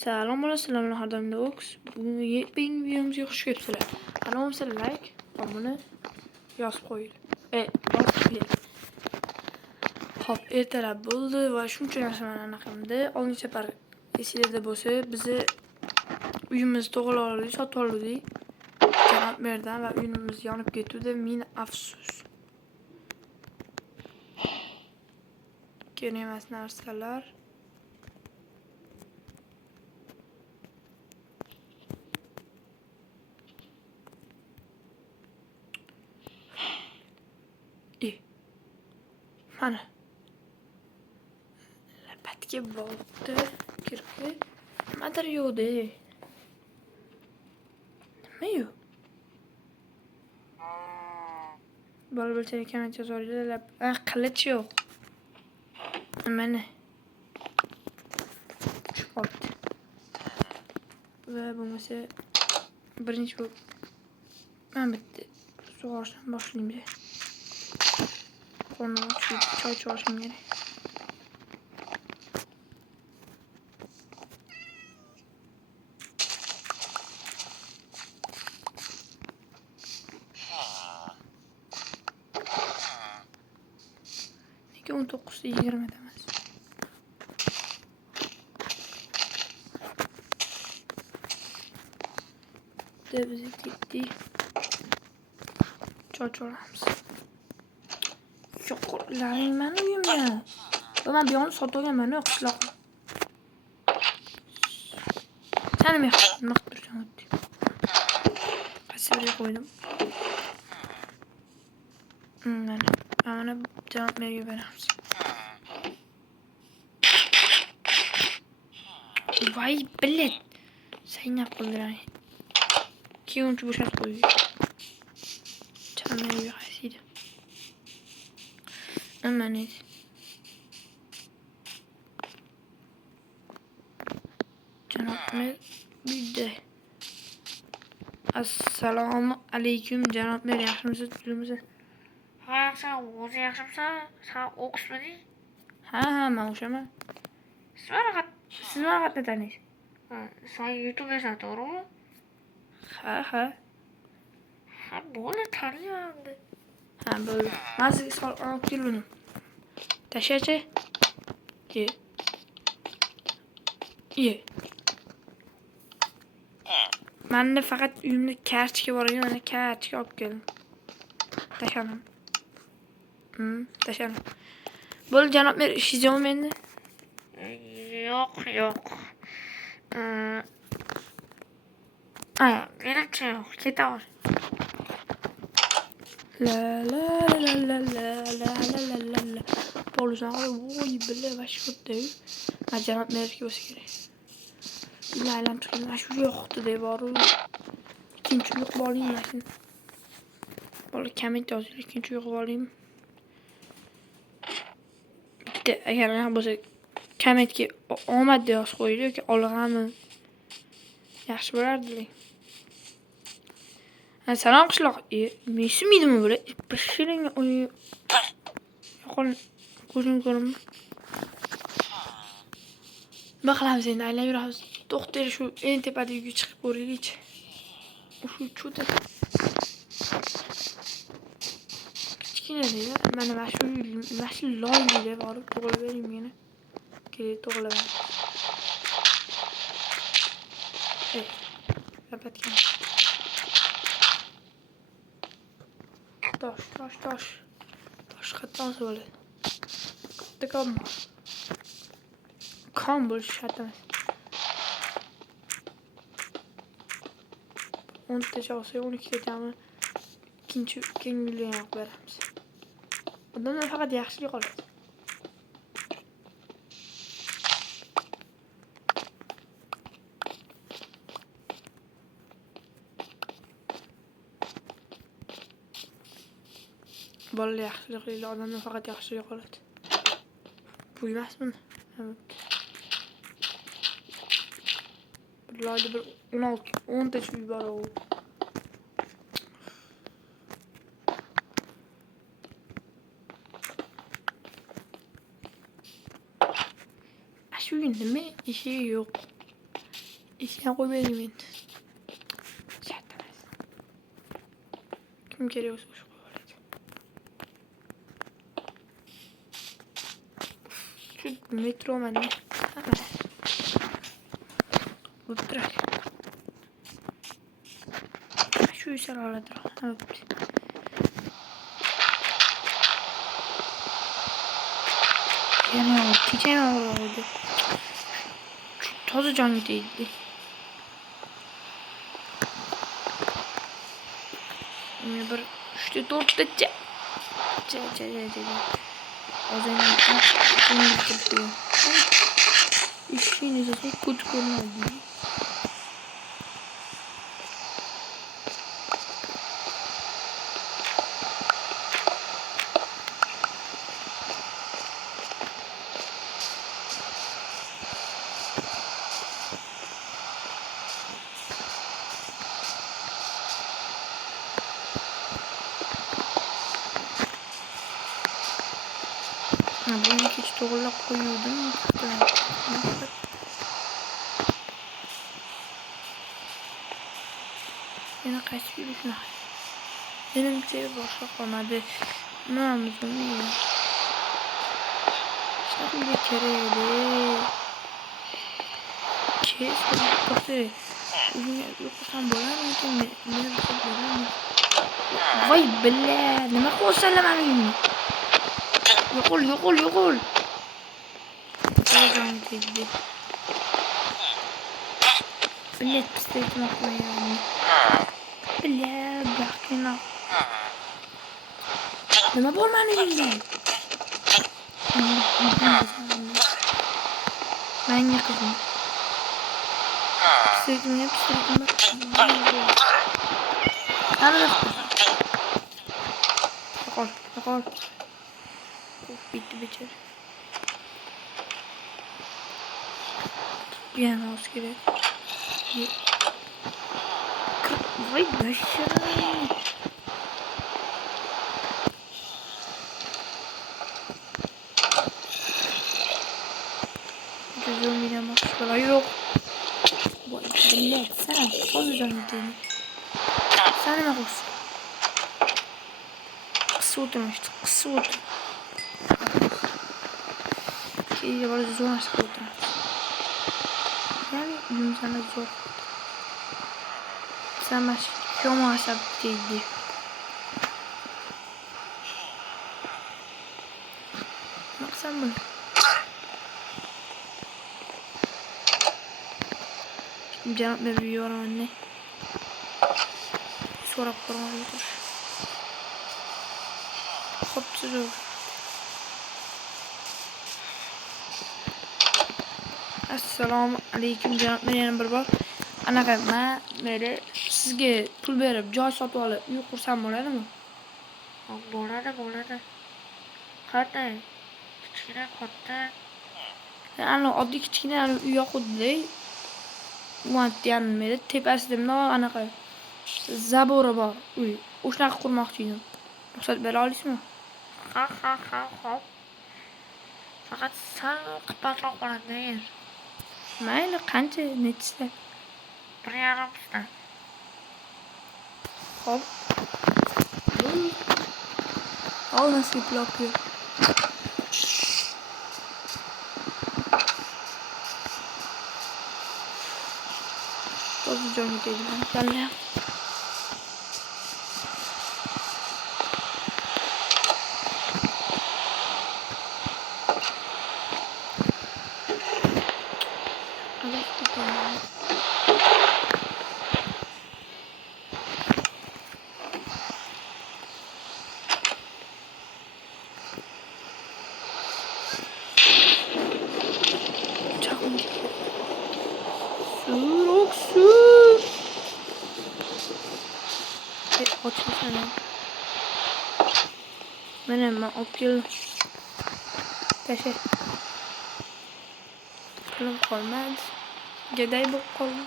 Selam selamlar hardamda Ox. Bugungi yepyangi videomizga xush kelibsizlar. Qanaqa sizlar like, abone, yozib qo'ying. Yozib qo'ying. Hop, ertalab bo'ldi va shuncha narsalar anaqamda. Oldingi safar esingizda bo'lsa, bizni uyimizni to'g'rilab oldik, sotib oldik. Janob merdan va uyimiz yonib ketdi, men afsus. Kerak emas narsalar. Mana lapatga bo'ldi, kirdi. Nimadir yo'qdi. Nima yo'q? Bola bo'lsa kamat yozorlar. Qilich yo'q. Mana. Shport. Va bo'lmasa birinchi bu men bitta sug'orishdan boshlaymiz. Qornim ochib, choy ichishim kerak. Nega 19 ta 20 ta emas? Biz ketdik. Choy ichamiz. Yo'qlaring meni uyimda. Men bu yerni sotib olganman, qishloq. Seni nima qilib tursan? Qasirga qo'ydim. Mana javob berib beramiz. Voy, bilet. Sen nima qildiran? Keyin bo'shatib qo'ydik. Chamani yo'qsidi. Mana janob mer buyda. Assalomu alaykum janob mer, yaxshimisiz, turibsiz? Ha, sen o'zi yaxshimisan? Sen o'qishmiding? Ha, men o'shaman. Siz faqat taniysiz. Sen YouTube'dasan, to'g'rimi? Ha. Ha, bo'ldi, taniyman. Ha, bo'ldi. Men sizga savol olib keldim. Tashachi? Ye. Menda faqat uyimda kartochka bor edi, mana kartochka olib keldim. Tashaman. Tashaman. Bo'ldi janob mer, ishingiz yo'qmi endi? Yo'q. Menimcha yo'q, ketaver. La. Polizan voy bile başladı. Janob merga bo'lsa kerak. Aylanib chiqdim, shu yo'qdi deb borib. Ikkinchi yo'q bo'ling mashina. Bola komment yozing, ikkinchi yo'q bo'ling. Bitta agar nima bo'lsa kommentga omad deb yozib qo'ying yoki olg'anmi. Yaxshi bo'lardi. Salom qishloq. Mesimidimi bo'la? Pishiring uy. Yo'qol ko'zim ko'rmi? Bakalım endi aylanib yuramiz. To'xtaylik, shu eng tepadagi chiqib ko'raylik. Shu cho'ta. Kichkina deydi. Mana shu loyga borib to'g'rilab bering meni. Kerak to'g'rilab. Lapatga. Tosh. Tosh qatdan bo'ladi. Kan bo'lishi shart emas. 10 ta olsa 12 tami ikkinchi million yo'q beramiz. Odamlar faqat yaxshilik qoladi. Bolalar yaxshilik qiladi, odamlar faqat yaxshilik qoladi. Bu emasmi? Loyda bir 10 ta uy bor u. Shu nima ishi yo'q. Ishga qo'ymaydim endi. Kim kerak bo'lsa o'sha qo'yadi. Shu metro mana. O'tirak. Shu ishlar oladi. Yana kecha oldi. Toza jonga tegdi. Bir 3-4tacha. Ozayni ishini esa kuch ko'rmadi. Bunu hiç doğruluk koyuyordum. Yine kaç bir düşün. Benim şey boşa kalmadı. Ne yapmışım iyi. İşte bir kereydi. Kes kapı. Yokursam bolar mı? Ne yapayım? Vay bile. Ne mi koşalım? Yokul. Oradan gitti. Bilet pisletim aklıma yani. Bile bırakın. Ne bolmanı bildim. Ben yakaladım. Pisletim bak. Hadi Yokul. Bitti bitir. Bir an olsun gerek. Vay başarı. Gözüm yine başkaları yok. Vay millet sen olacağım dediğini. Sen ne olsun? Kısa oturmuştuk. Şey var zor oturmuştuk. Yani bugün sana zor. Sen başka muhasebe değildi. Bak sen bunu. Şimdi cevap veriyor anne. Sonra kurmalıdır. Hop sürüyor. Assalomu alaykum janob, men yana bir bor anaqa men sizga pul berib joy sotib olib uy qursam bo'ladimi? Bo'ladi. Qanday? Kichkina, katta. Ana oddiy kichkina uy yoqdi. Uantyan meni tepasida anaqa zabori bor uy. O'shanaqa qurmoqchi edim. Ruxsat bera olasizmi? Ha. Faqat sal qippatroq bo'ladi yer. Mayli, qancha nechta? 1,5 ta. Hop. Al nasıl blokluyor. Tozucan gidelim. Senle. Mana opkel tasha qilib qolmadi. Gaday bo'lib qoldi.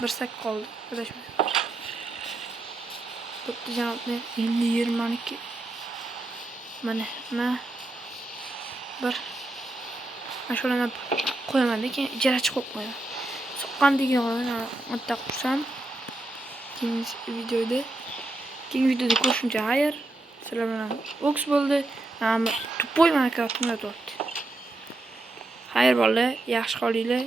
Bir sak qoldi. Adashma. Bo'pti janoblar. Endi 22. Mana bir Şolama koyamadı ki ijaraçı qo'yib qo'yaman. Soqqan degan o'nta qursam. Keyingi videoda ko'rishguncha xayr. Sizlar bilan Ox bo'ldi. Tuppoy Minecraft'imda o'tdi. Xayr bolalar, yaxshi qolinglar.